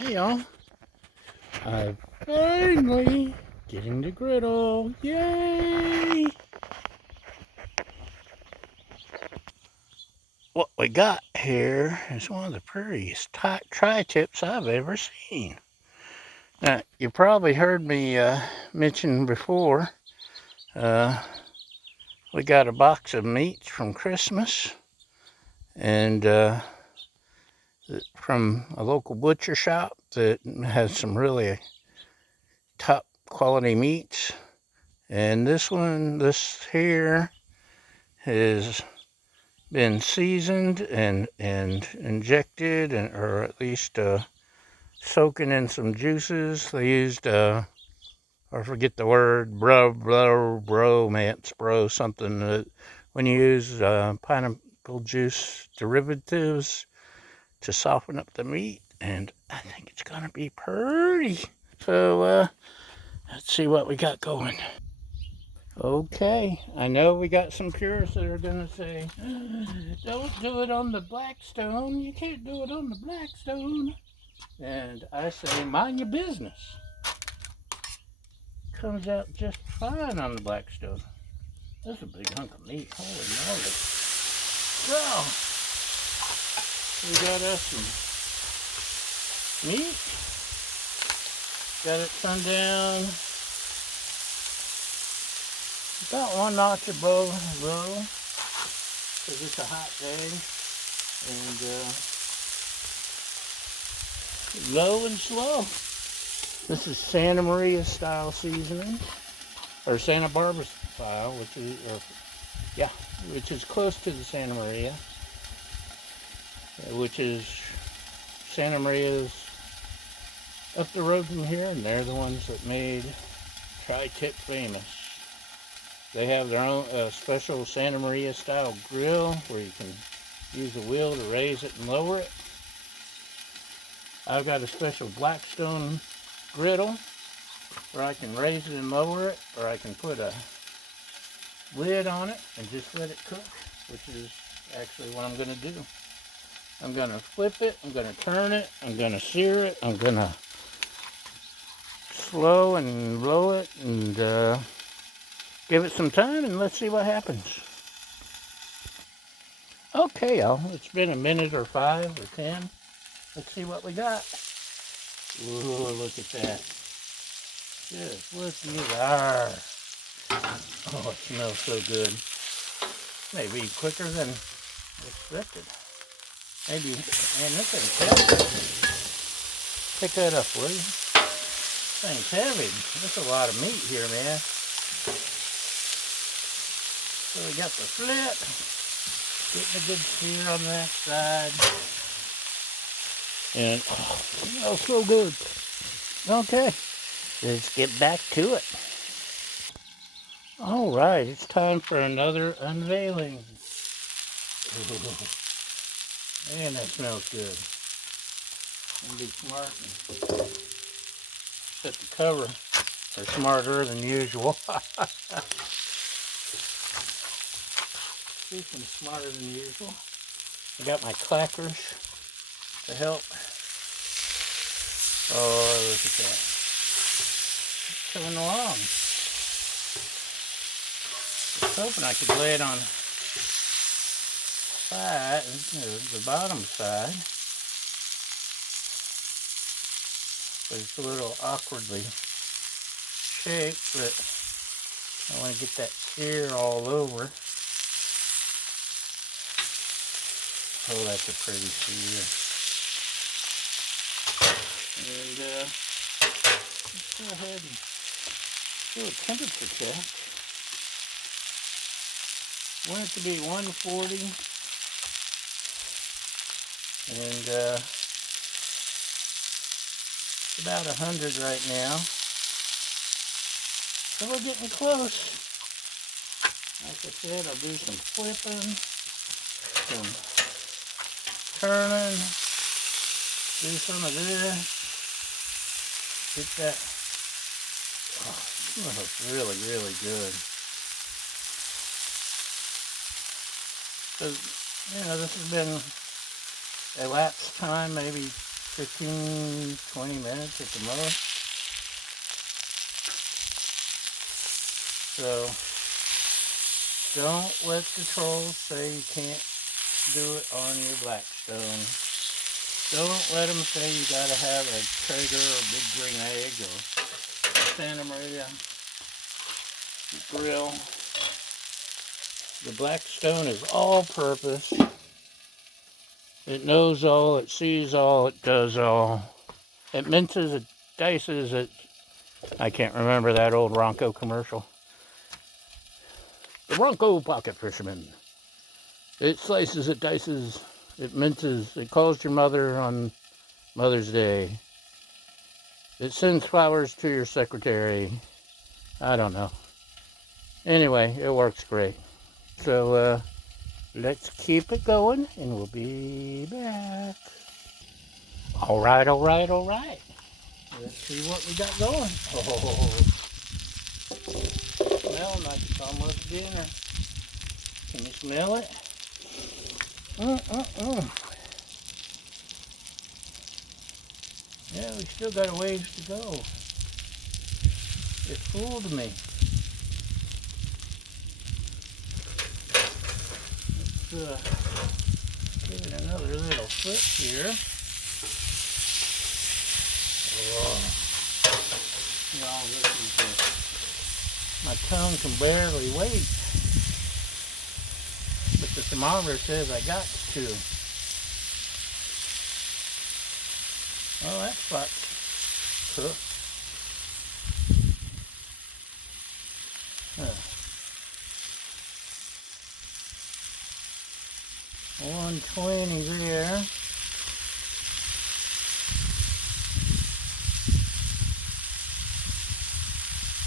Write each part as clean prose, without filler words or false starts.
Hey y'all, I'm finally getting the griddle. Yay! What we got here is one of the prettiest tri-tips I've ever seen. Now, you probably heard me mention before, uh, we got a box of meat from Christmas and from a local butcher shop that has some really top quality meats. And this here has been seasoned and injected, or at least soaking in some juices. They used, I forget the word, bro, something that when you use pineapple juice derivatives to soften up the meat, and I think it's gonna be pretty. So let's see what we got going. Okay, I know we got some purists that are going to say, don't do it on the Blackstone. You can't do it on the Blackstone. And I say, mind your business. Comes out just fine on the Blackstone. That's a big hunk of meat. Holy moly. So, we got us some meat. Got it turned down about 1 notch above low, because it's a hot day. And low and slow. This is Santa Maria style seasoning, or Santa Barbara style, which is close to the Santa Maria, which is Santa Maria's up the road from here, and they're the ones that made Tri-Tip famous. They have their own special Santa Maria style grill where you can use a wheel to raise it and lower it. I've got a special Blackstone Griddle where I can raise it and lower it, or I can put a lid on it and just let it cook, which is actually what I'm going to do. I'm going to flip it, I'm going to turn it, I'm going to sear it, I'm going to slow and blow it, and give it some time, and let's see what happens. Okay, y'all, it's been a minute or 5 or 10. Let's see what we got. Ooh, look at that. Just look at that. Oh, it smells so good. Maybe quicker than expected. Maybe, man, this thing's heavy. Pick that up, will you? This thing's heavy. That's a lot of meat here, man. So we got the flip. Getting a good sear on that side. And, oh, it smells so good. Okay, let's get back to it. All right, it's time for another unveiling. Ooh, man, that smells good. I'm gonna be smart and set the cover, or smarter than usual. Speaking smarter than usual, I got my clackers to help. Oh, look at that. It's coming along. I was hoping I could lay it on the bottom side. But it's a little awkwardly shaped, but I want to get that sear all over. Oh, that's a pretty sear. And let's go ahead and do a temperature check. I want it to be 140, and it's about 100 right now. So we're getting close. Like I said, I'll do some flipping, some turning, do some of this. Get that. Oh, it smells really, really good. So, this has been elapsed time, maybe 15, 20 minutes at the most. So don't let the trolls say you can't do it on your Blackstone. Don't let them say you gotta have a Traeger or Big Green Egg or Santa Maria grill. The Blackstone is all purpose. It knows all, it sees all, it does all. It minces, it dices, it... I can't remember that old Ronco commercial. The Ronco Pocket Fisherman. It slices, it dices, it minces, it calls your mother on Mother's Day. It sends flowers to your secretary. I don't know. Anyway, it works great. So, let's keep it going, and we'll be back. All right. Let's see what we got going. Oh, smell like it's almost dinner. Can you smell it? Yeah, we still got a ways to go. It fooled me. Let's give it another little flip here. Oh, this is my tongue can barely wait. But the thermometer says I got to. Oh, that spot's cooked. 120 there.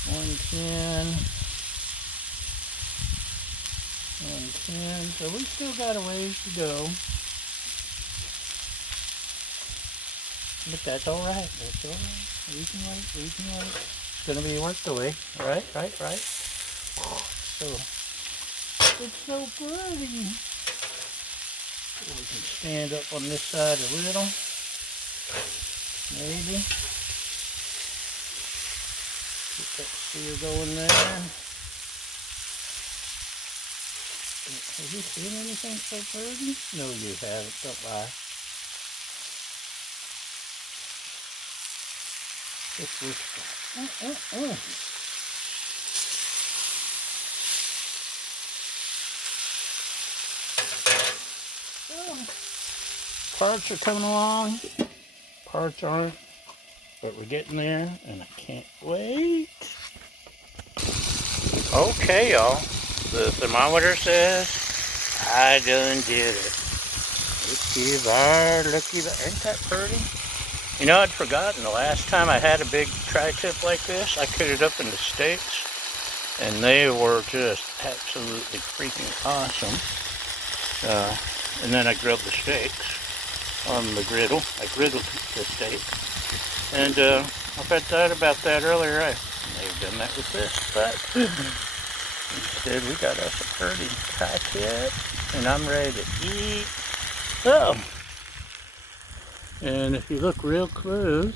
$110. So we still got a ways to go. But that's all right. That's all right. We can wait. It's going to be worth the wait. Right. So, it's so pretty. So we can stand up on this side a little. Maybe. Get that sear going there. Have you seen anything so pretty? No, you haven't. Don't lie. Just whisper. Parts are coming along. Parts aren't. But we're getting there, and I can't wait. Okay, y'all. The thermometer says I done did it. Looky there. Ain't that pretty? You know, I'd forgotten the last time I had a big tri-tip like this, I cut it up into steaks, and they were just absolutely freaking awesome. And then I grilled the steaks on the griddle. I griddled the steak. And if I'd thought about that earlier, I may have done that with this, but instead we got us a pretty tri-tip, and I'm ready to eat. So, and if you look real close,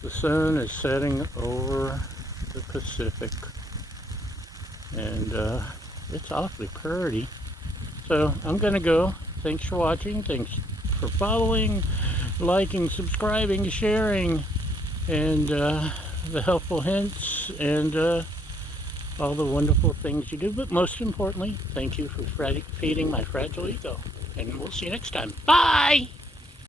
the sun is setting over the Pacific, and it's awfully pretty. So I'm gonna go. Thanks for watching. Thanks for following, liking, subscribing, sharing, and the helpful hints, and all the wonderful things you do. But most importantly, thank you for feeding my fragile ego. And we'll see you next time. Bye!